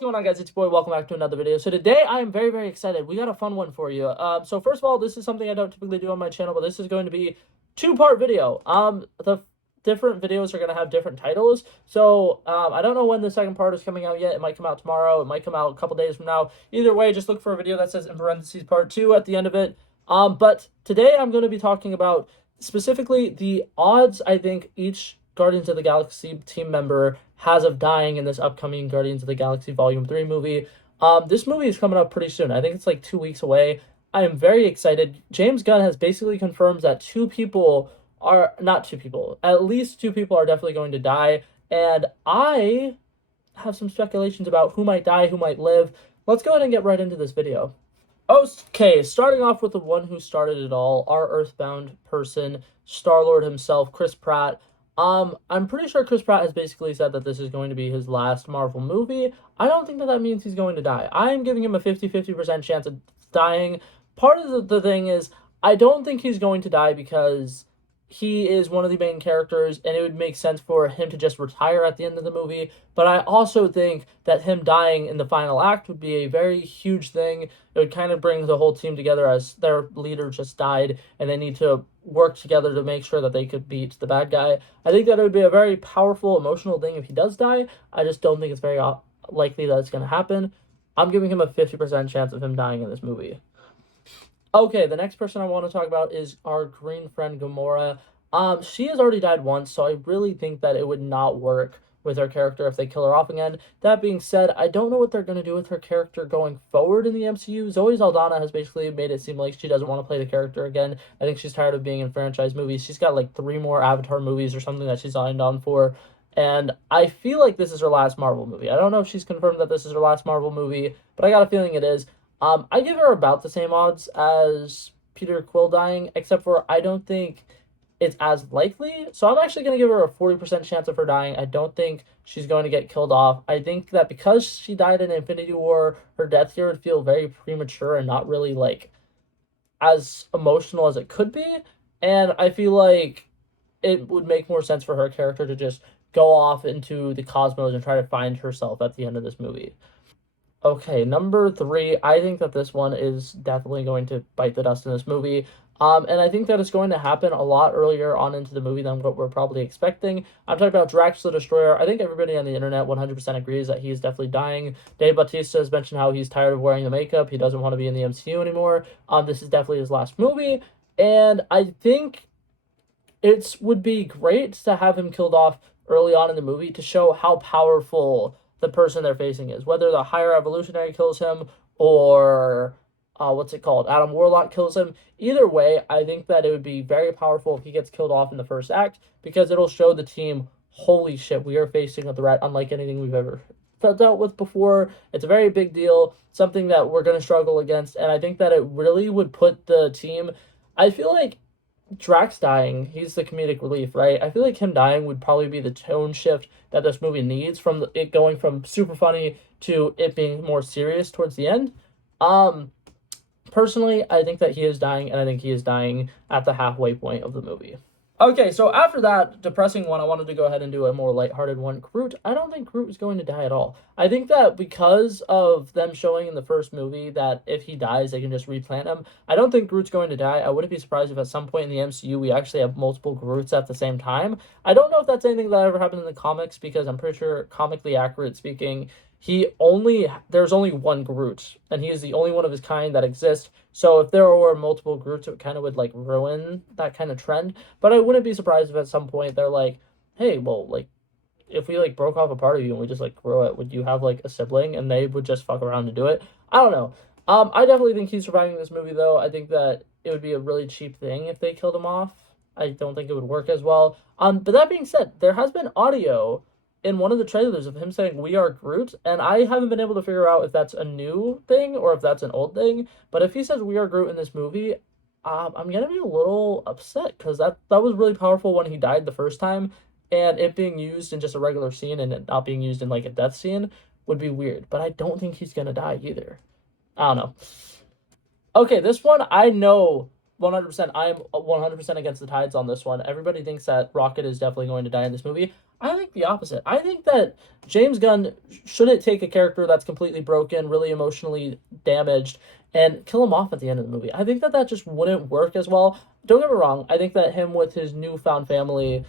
What's going on, guys? It's your boy. Welcome back to another video. So today I am very, very excited. We got a fun one for you. So first of all, this is something I don't typically do on my channel, but this is going to be two-part video. The different videos are going to have different titles. So I don't know when the second part is coming out yet. It might come out tomorrow. It might come out a couple days from now. Either way, just look for a video that says in parentheses part 2 at the end of it. But today I'm going to be talking about specifically the odds I think each Guardians of the Galaxy team member has of dying in this upcoming Guardians of the Galaxy Volume 3 movie. This movie is coming up pretty soon. I think it's like 2 weeks away. I am very excited. James Gunn has basically confirmed that at least two people are definitely going to die. And I have some speculations about who might die, who might live. Let's go ahead and get right into this video. Okay, starting off with the one who started it all, our Earthbound person, Star-Lord himself, Chris Pratt. I'm pretty sure Chris Pratt has basically said that this is going to be his last Marvel movie. I don't think that that means he's going to die. I am giving him a 50-50% chance of dying. Part of the thing is, I don't think he's going to die because he is one of the main characters, and it would make sense for him to just retire at the end of the movie. But I also think that him dying in the final act would be a very huge thing. It would kind of bring the whole team together as their leader just died, and they need to work together to make sure that they could beat the bad guy. I think that it would be a very powerful, emotional thing if he does die. I just don't think it's very likely that it's going to happen. I'm giving him a 50% chance of him dying in this movie. Okay, the next person I want to talk about is our green friend Gamora. She has already died once, so I really think that it would not work with her character if they kill her off again. That being said, I don't know what they're going to do with her character going forward in the MCU. Zoe Saldana has basically made it seem like she doesn't want to play the character again. I think she's tired of being in franchise movies. She's got like 3 more Avatar movies or something that she's signed on for. And I feel like this is her last Marvel movie. I don't know if she's confirmed that this is her last Marvel movie, but I got a feeling it is. I give her about the same odds as Peter Quill dying, except for I don't think it's as likely. So I'm actually going to give her a 40% chance of her dying. I don't think she's going to get killed off. I think that because she died in Infinity War, her death here would feel very premature and not really like as emotional as it could be. And I feel like it would make more sense for her character to just go off into the cosmos and try to find herself at the end of this movie. Okay, number 3, I think that this one is definitely going to bite the dust in this movie. And I think that it's going to happen a lot earlier on into the movie than what we're probably expecting. I'm talking about Drax the Destroyer. I think everybody on the internet 100% agrees that he's definitely dying. Dave Bautista has mentioned how he's tired of wearing the makeup. He doesn't want to be in the MCU anymore. This is definitely his last movie. And I think it would be great to have him killed off early on in the movie to show how powerful the person they're facing is. Whether the higher evolutionary kills him or Adam Warlock kills him. Either way, I think that it would be very powerful if he gets killed off in the first act because it'll show the team, holy shit, we are facing a threat unlike anything we've ever dealt with before. It's a very big deal, something that we're going to struggle against, and I think that it really would put the team. I feel like Drax dying, he's the comedic relief, right? I feel like him dying would probably be the tone shift that this movie needs from it going from super funny to it being more serious towards the end. Personally, I think that he is dying, and I think he is dying at the halfway point of the movie. Okay, so after that depressing one, I wanted to go ahead and do a more lighthearted one. Groot, I don't think Groot is going to die at all. I think that because of them showing in the first movie that if he dies, they can just replant him. I don't think Groot's going to die. I wouldn't be surprised if at some point in the MCU we actually have multiple Groots at the same time. I don't know if that's anything that ever happened in the comics because I'm pretty sure, comically accurate speaking, there's only one Groot, and he is the only one of his kind that exists. So if there were multiple Groots, it kind of would like ruin that kind of trend. But I wouldn't be surprised if at some point they're like, hey, well, like if we like broke off a part of you and we just like grow it, would you have like a sibling? And they would just fuck around to do it. I don't know. I definitely think he's surviving this movie though. I think that it would be a really cheap thing if they killed him off. I don't think it would work as well. But that being said, there has been audio in one of the trailers of him saying "We are Groot," and I haven't been able to figure out if that's a new thing or if that's an old thing. But if he says "We are Groot" in this movie, I'm gonna be a little upset because that was really powerful when he died the first time, and it being used in just a regular scene and it not being used in like a death scene would be weird. But I don't think he's gonna die either. I don't know. Okay, this one I know 100%. I'm 100% against the tides on this one. Everybody thinks that Rocket is definitely going to die in this movie. I think the opposite. I think that James Gunn shouldn't take a character that's completely broken, really emotionally damaged, and kill him off at the end of the movie. I think that just wouldn't work as well. Don't get me wrong. I think that him with his newfound family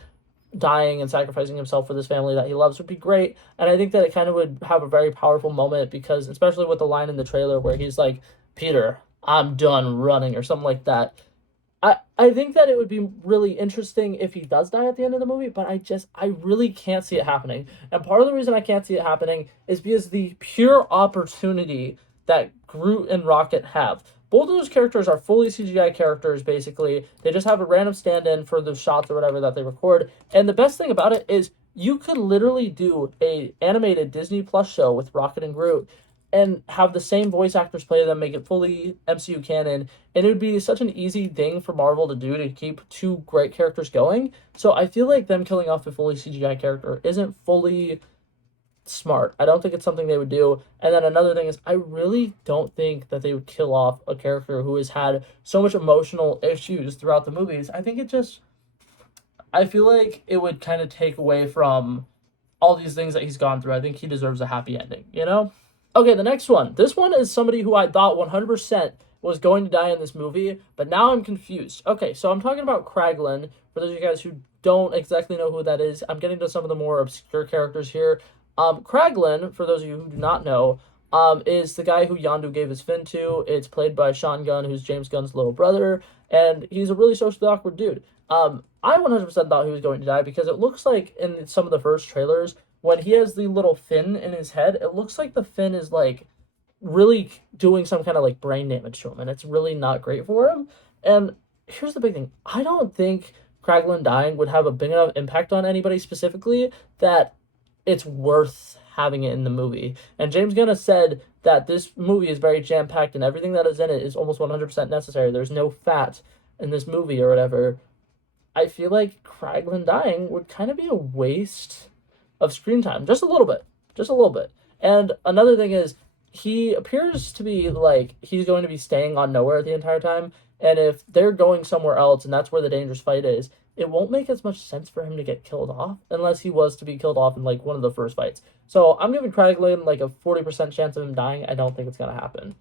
dying and sacrificing himself for this family that he loves would be great. And I think that it kind of would have a very powerful moment because, especially with the line in the trailer where he's like, Peter, I'm done running, or something like that. I think that it would be really interesting if he does die at the end of the movie, but I really can't see it happening. And part of the reason I can't see it happening is because the pure opportunity that Groot and Rocket have. Both of those characters are fully CGI characters, basically. They just have a random stand-in for the shots or whatever that they record. And the best thing about it is you could literally do a animated Disney Plus show with Rocket and Groot and have the same voice actors play them, make it fully MCU canon, and it would be such an easy thing for Marvel to do to keep two great characters going. So I feel like them killing off a fully CGI character isn't fully smart. I don't think it's something they would do. And then another thing is, I really don't think that they would kill off a character who has had so much emotional issues throughout the movies. I feel like it would kind of take away from all these things that he's gone through. I think he deserves a happy ending, you know? Okay, the next one. This one is somebody who I thought 100% was going to die in this movie, but now I'm confused. Okay, so I'm talking about Kraglin. For those of you guys who don't exactly know who that is, I'm getting to some of the more obscure characters here. Kraglin, for those of you who do not know, is the guy who Yondu gave his fin to. It's played by Sean Gunn, who's James Gunn's little brother, and he's a really socially awkward dude. I 100% thought he was going to die because it looks like in some of the first trailers, when he has the little fin in his head, it looks like the fin is like really doing some kind of like brain damage to him, and it's really not great for him. And here's the big thing: I don't think Kraglin dying would have a big enough impact on anybody specifically that it's worth having it in the movie. And James Gunn has said that this movie is very jam packed, and everything that is in it is almost 100% necessary. There's no fat in this movie or whatever. I feel like Kraglin dying would kind of be a waste of screen time, just a little bit. And another thing is, he appears to be like he's going to be staying on nowhere the entire time, and if they're going somewhere else and that's where the dangerous fight is, it won't make as much sense for him to get killed off unless he was to be killed off in like one of the first fights. So I'm giving Kraglin like a 40% chance of him dying. I don't think it's going to happen.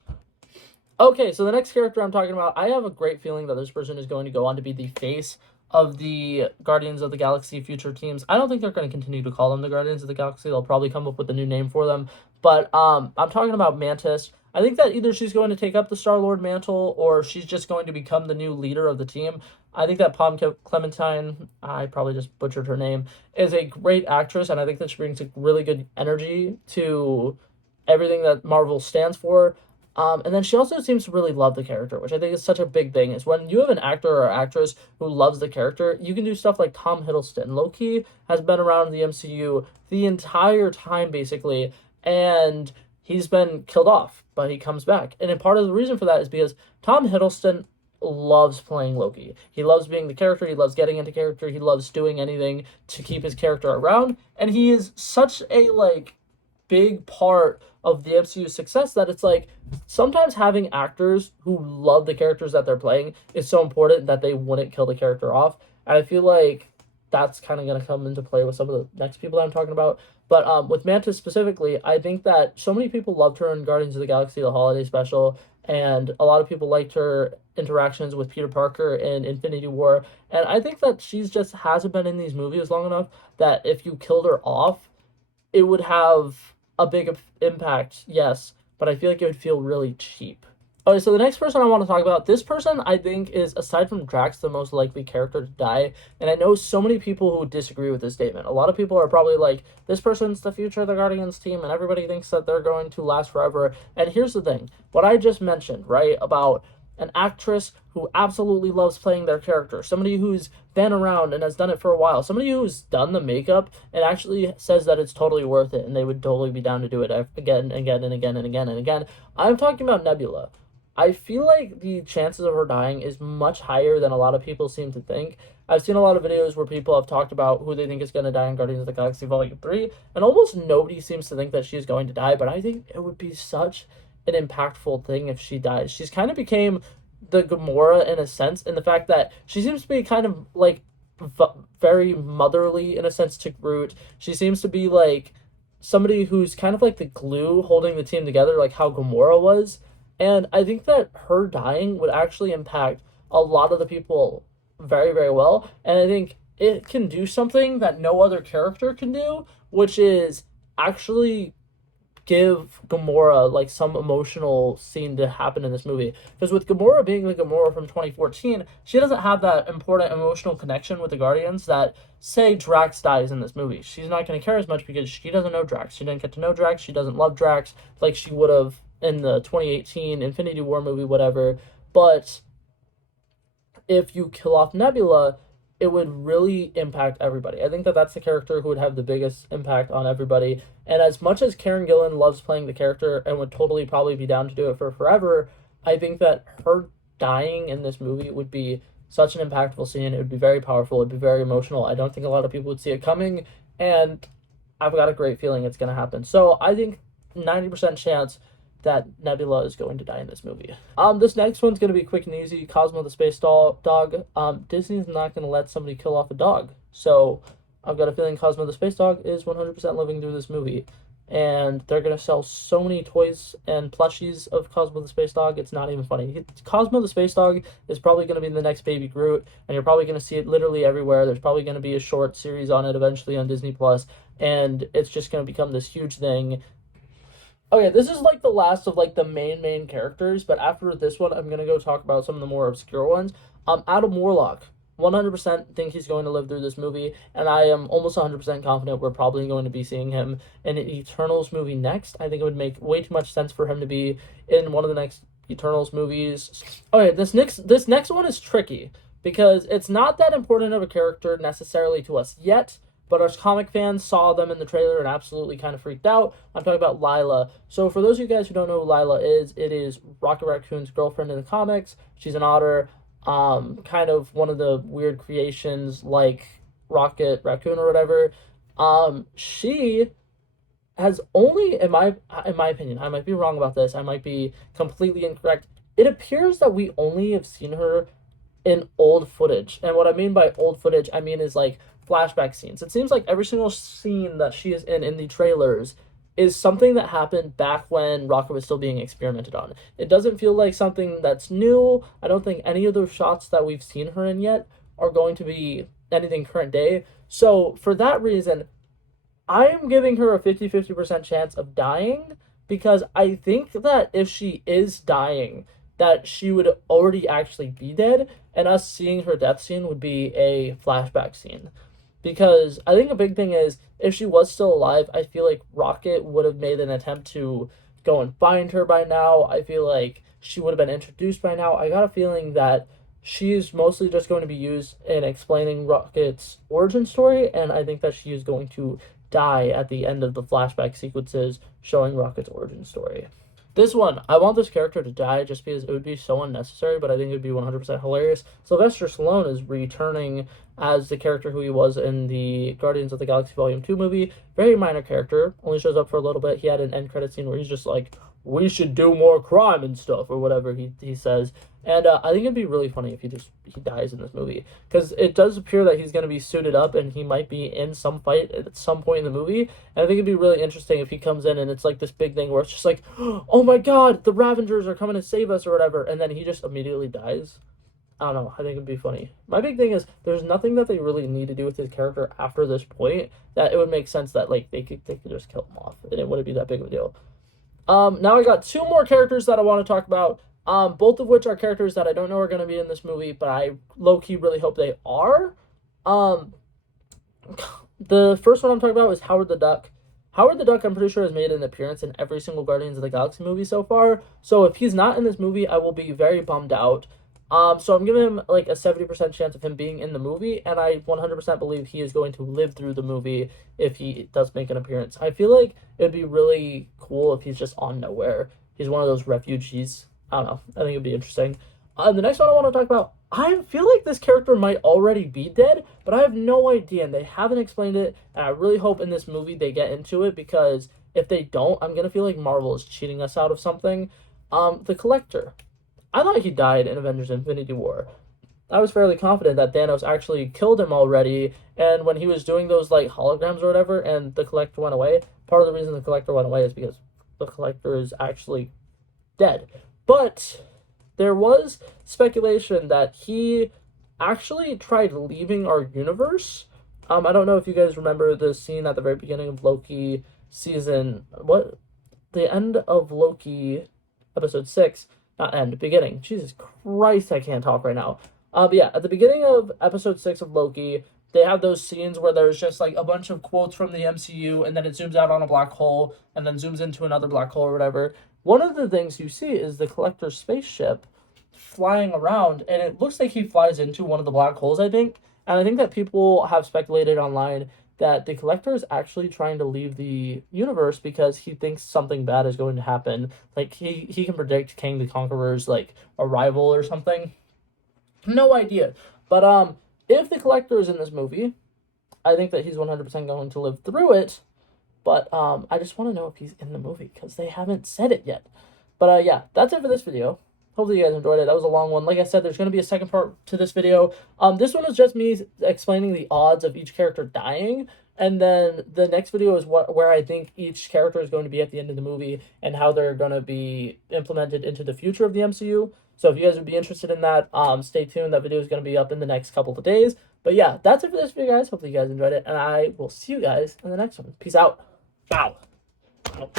Okay, so the next character I'm talking about, I have a great feeling that this person is going to go on to be the face of the Guardians of the Galaxy future teams. I don't think they're going to continue to call them the Guardians of the Galaxy. They'll probably come up with a new name for them. But I'm talking about Mantis. I think that either she's going to take up the Star-Lord mantle or she's just going to become the new leader of the team. I think that Palm Clementine, I probably just butchered her name, is a great actress, and I think that she brings a really good energy to everything that Marvel stands for. And then she also seems to really love the character, which I think is such a big thing. Is when you have an actor or actress who loves the character, you can do stuff like Tom Hiddleston. Loki has been around in the MCU the entire time, basically, and he's been killed off, but he comes back. And part of the reason for that is because Tom Hiddleston loves playing Loki. He loves being the character. He loves getting into character. He loves doing anything to keep his character around. And he is such a, like, big part of the MCU's success that it's like sometimes having actors who love the characters that they're playing is so important that they wouldn't kill the character off. And I feel like that's kind of going to come into play with some of the next people that I'm talking about. But with Mantis specifically, I think that so many people loved her in Guardians of the Galaxy, the holiday special, and a lot of people liked her interactions with Peter Parker in Infinity War. And I think that she's just hasn't been in these movies long enough that if you killed her off, it would have a big impact, yes, but I feel like it would feel really cheap. Okay, so the next person I want to talk about, this person I think is, aside from Drax, the most likely character to die, and I know so many people who disagree with this statement. A lot of people are probably like, this person's the future of the Guardians team, and everybody thinks that they're going to last forever. And here's the thing, what I just mentioned, right, about an actress who absolutely loves playing their character, somebody who's been around and has done it for a while, somebody who's done the makeup and actually says that it's totally worth it and they would totally be down to do it again and again and again and again and again. I'm talking about Nebula. I feel like the chances of her dying is much higher than a lot of people seem to think. I've seen a lot of videos where people have talked about who they think is going to die in Guardians of the Galaxy Volume 3, and almost nobody seems to think that she's going to die, but I think it would be such an impactful thing if she dies. She's kind of became the Gamora in a sense, in the fact that she seems to be kind of like very motherly in a sense to Groot. She seems to be like somebody who's kind of like the glue holding the team together, like how Gamora was. And I think that her dying would actually impact a lot of the people very, very well. And I think it can do something that no other character can do, which is actually give Gamora like some emotional scene to happen in this movie. Because with Gamora being the Gamora from 2014, she doesn't have that important emotional connection with the Guardians that, say, Drax dies in this movie. She's not going to care as much because she doesn't know Drax. She didn't get to know Drax. She doesn't love Drax like she would have in the 2018 Infinity War movie, whatever. But if you kill off Nebula, it would really impact everybody. I think that that's the character who would have the biggest impact on everybody. And as much as Karen Gillan loves playing the character and would totally probably be down to do it for forever, I think that her dying in this movie would be such an impactful scene. It would be very powerful. It'd be very emotional. I don't think a lot of people would see it coming, and I've got a great feeling it's going to happen. So I think 90% chance that Nebula is going to die in this movie. This next one's gonna be quick and easy. Cosmo the Space Dog. Disney's not gonna let somebody kill off a dog, so I've got a feeling Cosmo the Space Dog is 100% living through this movie, and they're gonna sell so many toys and plushies of Cosmo the Space Dog. It's not even funny. Cosmo the Space Dog is probably gonna be the next Baby Groot, and you're probably gonna see it literally everywhere. There's probably gonna be a short series on it eventually on Disney Plus, and it's just gonna become this huge thing. Okay, this is like the last of like the main characters, but after this one, I'm gonna go talk about some of the more obscure ones. Adam Warlock, 100% think he's going to live through this movie, and I am almost 100% confident we're probably going to be seeing him in an Eternals movie next. I think it would make way too much sense for him to be in one of the next Eternals movies. Okay, this next one is tricky because it's not that important of a character necessarily to us yet, but us comic fans saw them in the trailer and absolutely kind of freaked out. I'm talking about Lila. So for those of you guys who don't know who Lila is, it is Rocket Raccoon's girlfriend in the comics. She's an otter, kind of one of the weird creations like Rocket Raccoon or whatever. She has only, in my opinion, I might be wrong about this, I might be completely incorrect. It appears that we only have seen her in old footage. And what I mean by old footage, I mean is like flashback scenes. It seems like every single scene that she is in the trailers is something that happened back when Rocket was still being experimented on. It doesn't feel like something that's new. I don't think any of those shots that we've seen her in yet are going to be anything current day. So for that reason, I am giving her a 50-50% chance of dying because I think that if she is dying, that she would already actually be dead, and us seeing her death scene would be a flashback scene. Because I think a big thing is if she was still alive, I feel like Rocket would have made an attempt to go and find her by now. I feel like she would have been introduced by now. I got a feeling that she's mostly just going to be used in explaining Rocket's origin story, and I think that she is going to die at the end of the flashback sequences showing Rocket's origin story. This one, I want this character to die just because it would be so unnecessary, but I think it would be 100% hilarious. Sylvester Stallone is returning as the character who he was in the Guardians of the Galaxy Volume 2 movie. Very minor character, only shows up for a little bit. He had an end credit scene where he's just like, we should do more crime and stuff, or whatever he says. And I think it'd be really funny if he dies in this movie, because it does appear that he's going to be suited up and he might be in some fight at some point in the movie. And I think it'd be really interesting if he comes in and it's like this big thing where it's just like, oh my god, the Ravengers are coming to save us or whatever, and then he just immediately dies. I don't know. I think it'd be funny. My big thing is there's nothing that they really need to do with his character after this point that it would make sense that like they could just kill him off and it wouldn't be that big of a deal. Now I got two more characters that I want to talk about. Both of which are characters that I don't know are going to be in this movie, but I low-key really hope they are. The first one I'm talking about is Howard the Duck. Howard the Duck, I'm pretty sure, has made an appearance in every single Guardians of the Galaxy movie so far. So if he's not in this movie, I will be very bummed out. So I'm giving him like a 70% chance of him being in the movie, and I 100% believe he is going to live through the movie if he does make an appearance. I feel like it would be really cool if he's just on nowhere. He's one of those refugees. I don't know. I think it'd be interesting. The next one I want to talk about, I feel like this character might already be dead, but I have no idea, and they haven't explained it, and I really hope in this movie they get into it, because if they don't, I'm going to feel like Marvel is cheating us out of something. The Collector. I thought he died in Avengers Infinity War. I was fairly confident that Thanos actually killed him already, and when he was doing those like holograms or whatever, and the Collector went away, part of the reason the Collector went away is because the Collector is actually dead. But there was speculation that he actually tried leaving our universe. I don't know if you guys remember the scene at the very beginning of Loki season, the end of Loki episode 6, not end, beginning. Jesus Christ, I can't talk right now. But yeah, at the beginning of episode 6 of Loki, they have those scenes where there's just like a bunch of quotes from the MCU, and then it zooms out on a black hole, and then zooms into another black hole or whatever. One of the things you see is the Collector's spaceship flying around, and it looks like he flies into one of the black holes, I think. And I think that people have speculated online that the Collector is actually trying to leave the universe because he thinks something bad is going to happen. Like he can predict Kang the Conqueror's like arrival or something. No idea. But if the Collector is in this movie, I think that he's 100% going to live through it. But I just want to know if he's in the movie because they haven't said it yet. But yeah, that's it for this video. Hopefully you guys enjoyed it. That was a long one. Like I said, there's going to be a second part to this video. This one was just me explaining the odds of each character dying. And then the next video is where I think each character is going to be at the end of the movie and how they're going to be implemented into the future of the MCU. So if you guys would be interested in that, stay tuned. That video is going to be up in the next couple of days. But yeah, that's it for this video, guys. Hopefully you guys enjoyed it. And I will see you guys in the next one. Peace out. Bow. Bow.